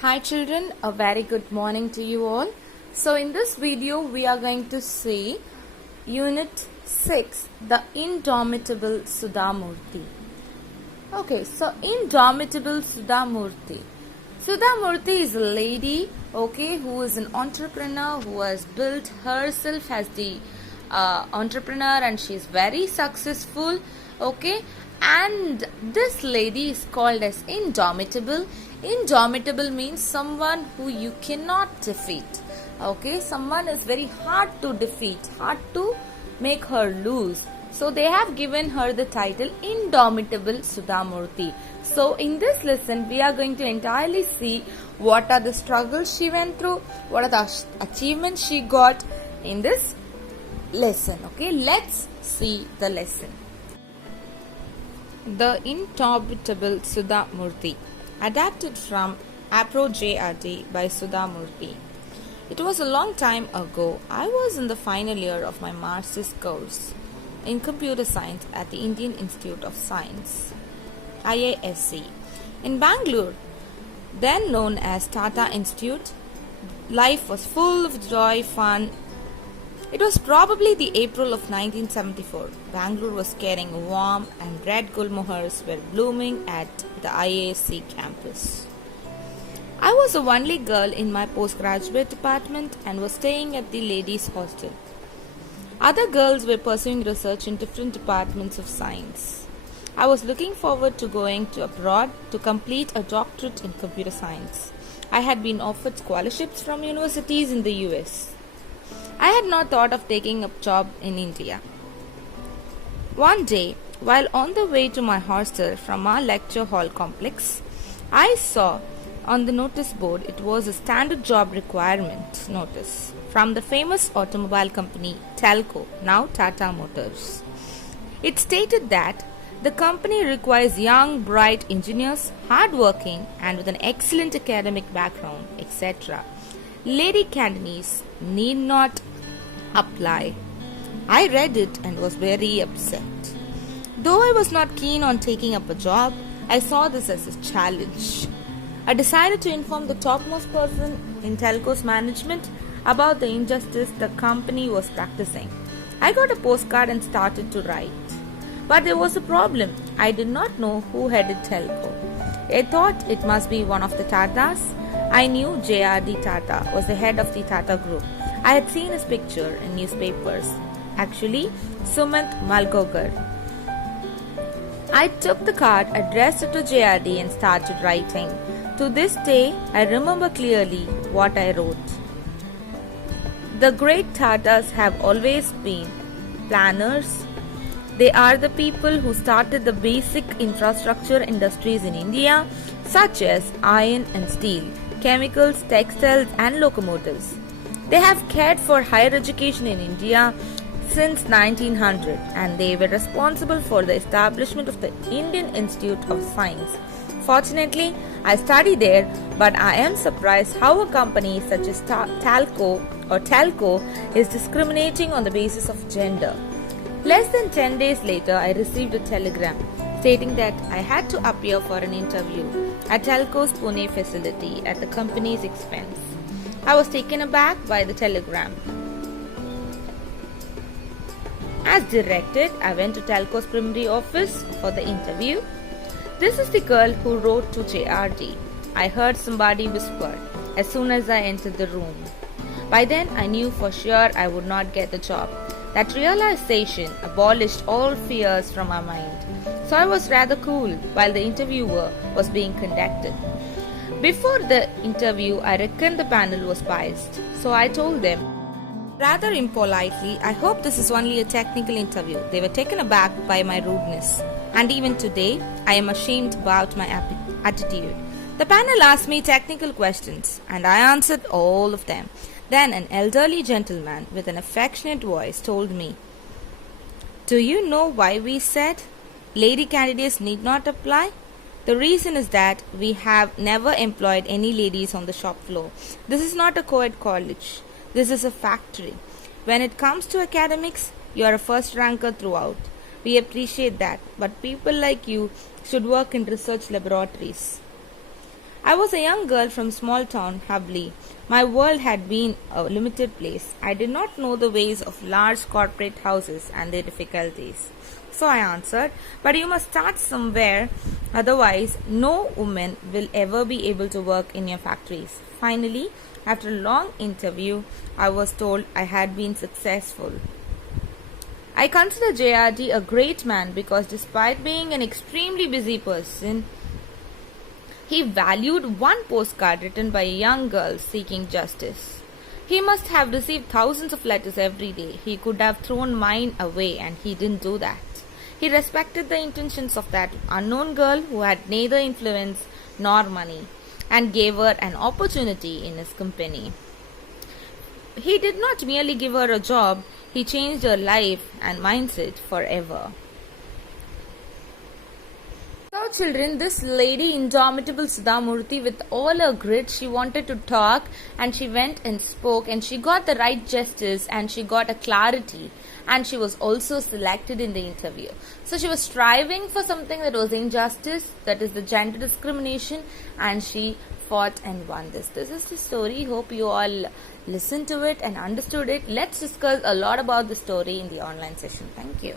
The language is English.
Hi children, a very good morning to you all. So in this video we are going to see Unit 6, the Indomitable Sudha Murthy. Okay, so Indomitable Sudha Murthy. Sudha Murthy is a lady, who is an entrepreneur who has built herself as the entrepreneur, and she is very successful, and this lady is called as Indomitable. Indomitable means someone who you cannot defeat. Someone is very hard to defeat, hard to make her lose. So they have given her the title Indomitable Sudha Murthy. So in this lesson we are going to entirely see what are the struggles she went through, what are the achievements she got in this lesson. Let's see the lesson. The Indomitable Sudha Murthy, adapted from Apro JRD by Sudha Murthy. It was a long time ago. I was in the final year of my master's course in computer science at the Indian Institute of Science, IISc, in Bangalore, then known as Tata Institute. Life was full of joy, fun. It was probably the April of 1974. Bangalore was getting warm and red gulmohars were blooming at the IISc campus. I was the only girl in my postgraduate department and was staying at the ladies' hostel. Other girls were pursuing research in different departments of science. I was looking forward to going abroad to complete a doctorate in computer science. I had been offered scholarships from universities in the US. I had not thought of taking a job in India. One day, while on the way to my hostel from our lecture hall complex, I saw on the notice board it was a standard job requirement notice from the famous automobile company Talco, now Tata Motors. It stated that the company requires young, bright engineers, hardworking and with an excellent academic background, etc. Lady candidates need not apply. I read it and was very upset. Though I was not keen on taking up a job, I saw this as a challenge. I decided to inform the topmost person in Telco's management about the injustice the company was practicing. I got a postcard and started to write. But there was a problem. I did not know who headed Telco. I thought it must be one of the Tatas. I knew JRD Tata was the head of the Tata Group. I had seen his picture in newspapers. Actually, Sumant Malgogar. I took the card, addressed it to JRD and started writing. To this day, I remember clearly what I wrote. The great Tatas have always been planners. They are the people who started the basic infrastructure industries in India, such as iron and steel, chemicals, textiles and locomotives. They have cared for higher education in India since 1900 and they were responsible for the establishment of the Indian Institute of Science. Fortunately, I studied there, but I am surprised how a company such as Talco is discriminating on the basis of gender. Less than 10 days later, I received a telegram stating that I had to appear for an interview at Telco's Pune facility at the company's expense. I was taken aback by the telegram. As directed, I went to Telco's primary office for the interview. This is the girl who wrote to JRD. I heard somebody whisper as soon as I entered the room. By then, I knew for sure I would not get the job. That realization abolished all fears from my mind. So I was rather cool while the interviewer was being conducted. Before the interview, I reckoned the panel was biased. So I told them, rather impolitely, I hope this is only a technical interview. They were taken aback by my rudeness. And even today, I am ashamed about my attitude. The panel asked me technical questions and I answered all of them. Then an elderly gentleman with an affectionate voice told me, "Do you know why we said lady candidates need not apply? The reason is that we have never employed any ladies on the shop floor. This is not a co-ed college. This is a factory. When it comes to academics, you are a first ranker throughout. We appreciate that, but people like you should work in research laboratories." I was a young girl from small town Habli. My world had been a limited place. I did not know the ways of large corporate houses and their difficulties. So I answered, but you must start somewhere, otherwise, no woman will ever be able to work in your factories. Finally, after a long interview, I was told I had been successful. I consider JRD a great man because despite being an extremely busy person, he valued one postcard written by a young girl seeking justice. He must have received thousands of letters every day. He could have thrown mine away, and he didn't do that. He respected the intentions of that unknown girl who had neither influence nor money, and gave her an opportunity in his company. He did not merely give her a job, he changed her life and mindset forever. So children, this lady, Indomitable Sudha Murthy, with all her grit, she wanted to talk, and she went and spoke, and she got the right justice, and she got a clarity, and she was also selected in the interview. So she was striving for something that was injustice, that is the gender discrimination, and she fought and won this. This is the story. Hope you all listened to it and understood it. Let's discuss a lot about the story in the online session. Thank you.